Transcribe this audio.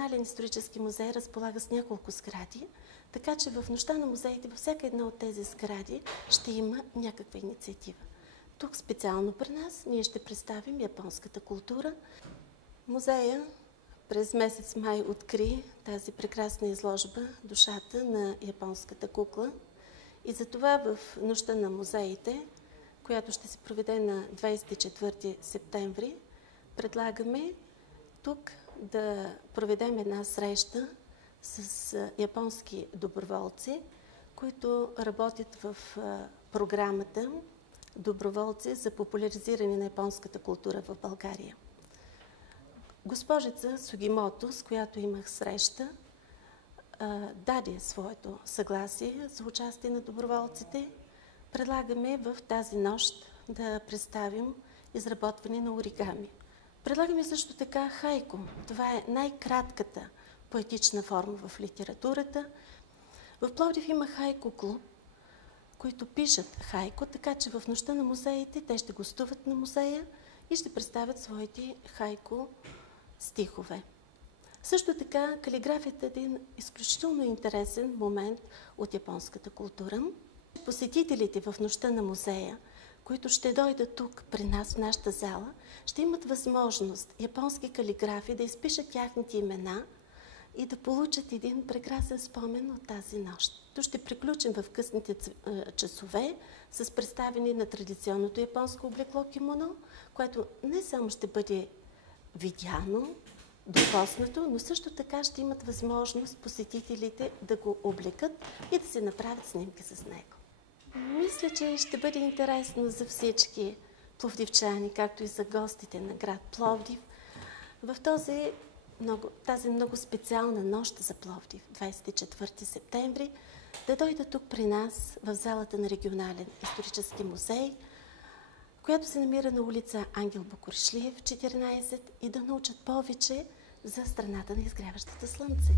Регионален исторически музей разполага с няколко сгради, така че в Нощта на музеите във всяка една от тези сгради ще има някаква инициатива. Тук специално при нас ние ще представим японската култура. Музея през месец май откри тази прекрасна изложба "Душата на японската кукла" и затова в Нощта на музеите, която ще се проведе на 24 септември, предлагаме тук да проведем една среща с японски доброволци, които работят в програмата "Доброволци за популяризиране на японската култура в България". Госпожица Сугимото, с която имах среща, даде своето съгласие за участие на доброволците. Предлагаме в тази нощ да представим изработване на оригами. Предлагаме също така хайко. Това е най-кратката поетична форма в литературата. В Пловдив има хайко клуб, които пишат хайко, така че в Нощта на музеите те ще гостуват на музея и ще представят своите хайко стихове. Също така калиграфията е един изключително интересен момент от японската култура. Посетителите в Нощта на музея, които ще дойдат тук при нас в нашата зала, ще имат възможност японски калиграфи да изпишат тяхните имена и да получат един прекрасен спомен от тази нощ. То ще приключим в късните часове с представяне на традиционното японско облекло кимоно, което не само ще бъде видяно, докоснато, но също така ще имат възможност посетителите да го облекат и да се направят снимки с него. Мисля, че ще бъде интересно за всички пловдивчани, както и за гостите на град Пловдив, в тази много специална нощ за Пловдив, 24 септември, да дойдат тук при нас в залата на Регионален исторически музей, която се намира на улица Ангел Букуршлиев, 14, и да научат повече за страната на изгряващото слънце.